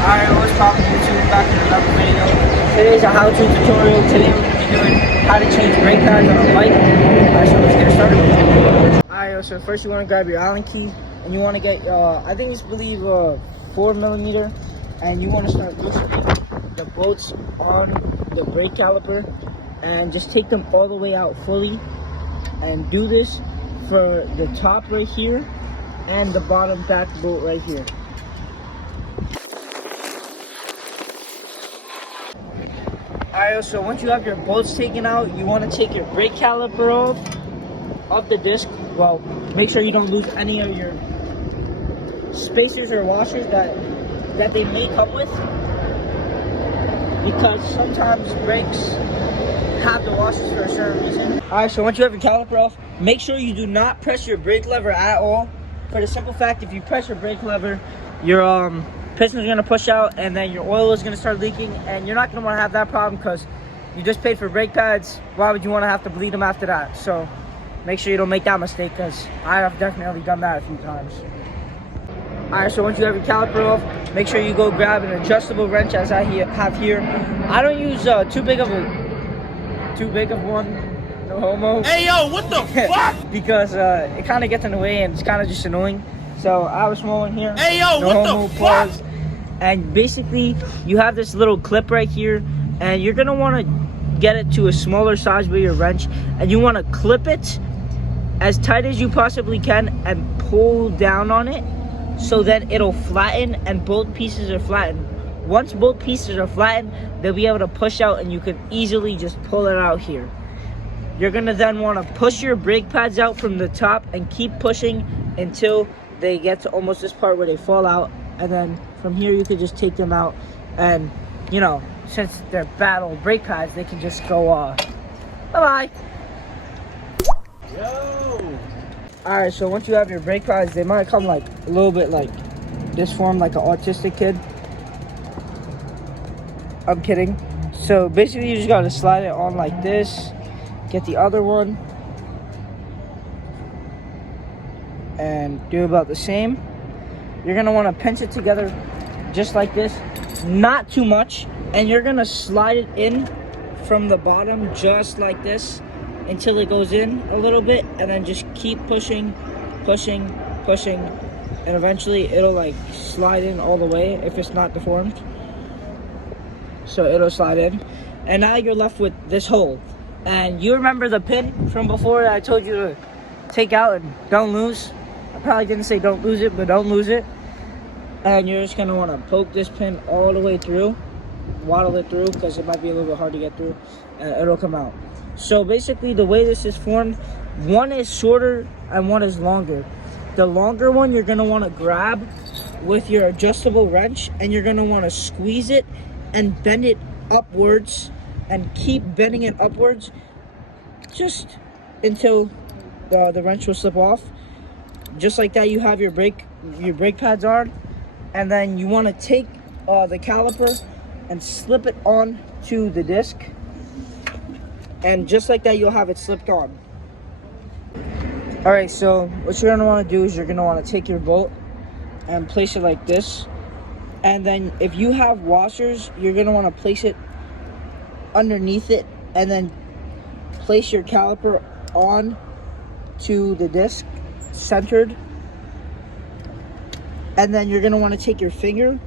Alright, what's poppin' YouTube? Back in another video. Today's a how-to tutorial. Today we're going to be doing how to change brake pads on a bike. Alright, so let's get started. Alright, so first you want to grab your Allen key and you want to get, I think it's 4mm, and you want to start loosening the bolts on the brake caliper and just take them all the way out fully, and do this for the top right here and the bottom back bolt right here. Alright, so once you have your bolts taken out, you want to take your brake caliper off the disc. Well, make sure you don't lose any of your spacers or washers that they may come with, because sometimes brakes have the washers for a certain reason. Alright, so once you have your caliper off, make sure you do not press your brake lever at all, for the simple fact if you press your brake lever, your piston's gonna push out and then your oil is gonna start leaking, and you're not gonna want to have that problem because you just paid for brake pads. Why would you want to have to bleed them after that? So make sure you don't make that mistake, because I have definitely done that a few times. Alright, so once you have your caliper off, make sure you go grab an adjustable wrench as I have here. I don't use too big of one, no homo. Hey yo, what the fuck? Because it kind of gets in the way and it's kind of just annoying. So I have a small one here. Hey yo, no what homo, the fuck? pause. And basically, you have this little clip right here, and you're gonna want to get it to a smaller size with your wrench, and you want to clip it as tight as you possibly can and pull down on it so that it'll flatten and both pieces are flattened. Once both pieces are flattened, they'll be able to push out and you can easily just pull it out here. You're gonna then want to push your brake pads out from the top and keep pushing until they get to almost this part where they fall out, and then from here you can just take them out, and you know, since they're bad old brake pads, they can just go bye-bye. Yo. Alright, so once you have your brake pads, they might come like a little bit like this form, like an autistic kid. I'm kidding. So basically you just gotta slide it on like this, get the other one, and do about the same. You're gonna want to pinch it together just like this, not too much, and you're gonna slide it in from the bottom just like this until it goes in a little bit, and then just keep pushing, and eventually it'll like slide in all the way if it's not deformed. So it'll slide in, and now you're left with this hole. And you remember the pin from before that I told you to take out and don't lose? I probably didn't say don't lose it, but don't lose it. And you're just gonna want to poke this pin all the way through, waddle it through, because it might be a little bit hard to get through, and it'll come out. So basically the way this is formed, one is shorter and one is longer. The longer one you're gonna want to grab with your adjustable wrench, and you're gonna want to squeeze it and bend it upwards, and keep bending it upwards just until the wrench will slip off. Just like that, you have your brake pads on, and then you want to take the caliper and slip it on to the disc, and just like that you'll have it slipped on. Alright, so what you're going to want to do is you're going to want to take your bolt and place it like this, and then if you have washers, you're going to want to place it underneath it, and then place your caliper on to the disc centered, and then you're going to want to take your finger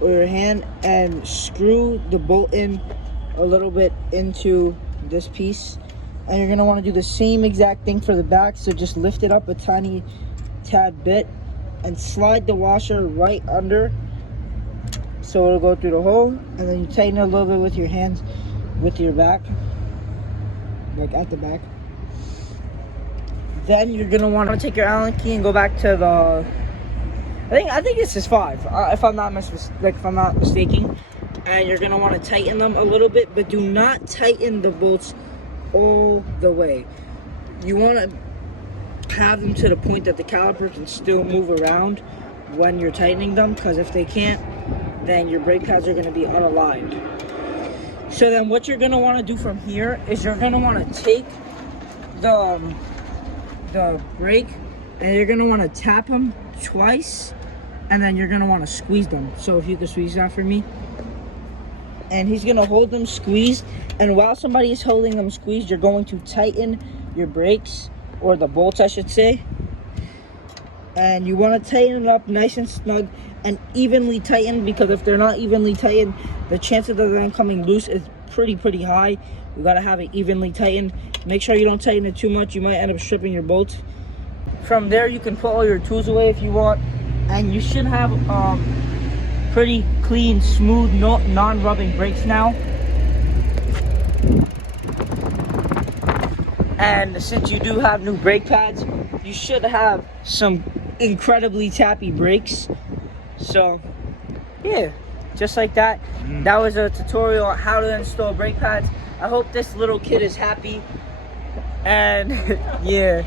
or your hand and screw the bolt in a little bit into this piece, and you're going to want to do the same exact thing for the back. So just lift it up a tiny tad bit and slide the washer right under so it'll go through the hole, and then you tighten it a little bit with your hands with your back, like at the back. Then you're gonna want to take your Allen key and go back to the, I think this is 5, if I'm not mistaken. And you're gonna want to tighten them a little bit, but do not tighten the bolts all the way. You want to have them to the point that the caliper can still move around when you're tightening them, because if they can't, then your brake pads are going to be unaligned. So then what you're going to want to do from here is you're going to want to take the brake, and you're going to want to tap them twice and then you're gonna want to squeeze them. So if you could squeeze that for me. And he's gonna hold them squeezed, and while somebody is holding them squeezed, you're going to tighten your brakes, or the bolts I should say. And you want to tighten it up nice and snug and evenly tightened, because if they're not evenly tightened, the chances of them coming loose is pretty high. You gotta have it evenly tightened. Make sure you don't tighten it too much, you might end up stripping your bolts. From there, you can put all your tools away if you want, and you should have pretty clean, smooth, non-rubbing brakes now. And since you do have new brake pads, you should have some incredibly tappy brakes. So yeah, just like that. That was a tutorial on how to install brake pads. I hope this little kid is happy. And yeah,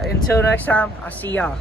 until next time, I'll see y'all.